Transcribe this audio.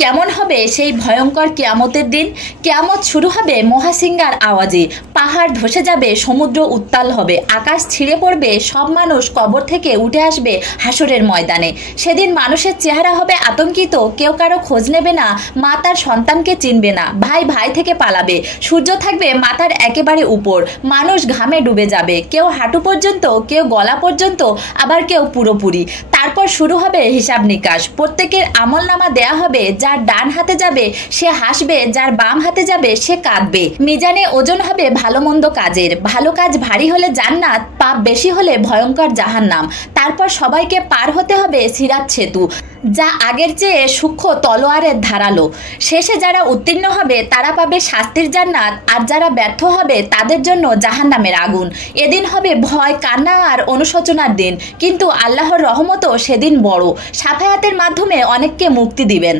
কেমন হবে সেই ভয়ঙ্কর কিয়ামতের দিন? কিয়ামত শুরু হবে মহাসিংহার আওয়াজে, পাহাড় ধসে যাবে, সমুদ্র উত্তাল হবে, আকাশ ছিঁড়ে পড়বে, সব মানুষ কবর থেকে উঠে আসবে হাসরের ময়দানে। সেদিন মানুষের চেহারা হবে আতঙ্কিত, কেউ কারো খোঁজ নেবে না, মা তার সন্তানকে চিনবে না, ভাই ভাই থেকে পালাবে, সূর্য থাকবে মাথার একেবারে উপর, মানুষ ঘামে ডুবে যাবে, কেউ হাঁটু পর্যন্ত, কেউ গলা পর্যন্ত, আবার কেউ পুরোপুরি। তারপর শুরু হবে হিসাব নিকাশ, প্রত্যেকের আমলনামা দেয়া হবে, যার ডান হাতে যাবে সে হাসবে, যার বাম হাতে যাবে সে কাঁদবে। মিজানে ওজন হবে ভালো মন্দ কাজের, ভালো কাজ ভারী হলে জান্নাত, পাপ বেশি হলে ভয়ঙ্কর জাহান্নাম। তারপর সবাইকে পার হতে হবে সিরাত সেতু, যা আগের চেয়ে সূক্ষ্ম তলোয়ারের ধারালো। শেষে যারা উত্তীর্ণ হবে তারা পাবে শাস্তির জান্নাত, আর যারা ব্যর্থ হবে তাদের জন্য জাহান্নামের আগুন। এদিন হবে ভয়, কান্না আর অনুশোচনার দিন, কিন্তু আল্লাহর রহমতও সেদিন বড়, শাফায়াতের মাধ্যমে অনেককে মুক্তি দিবেন।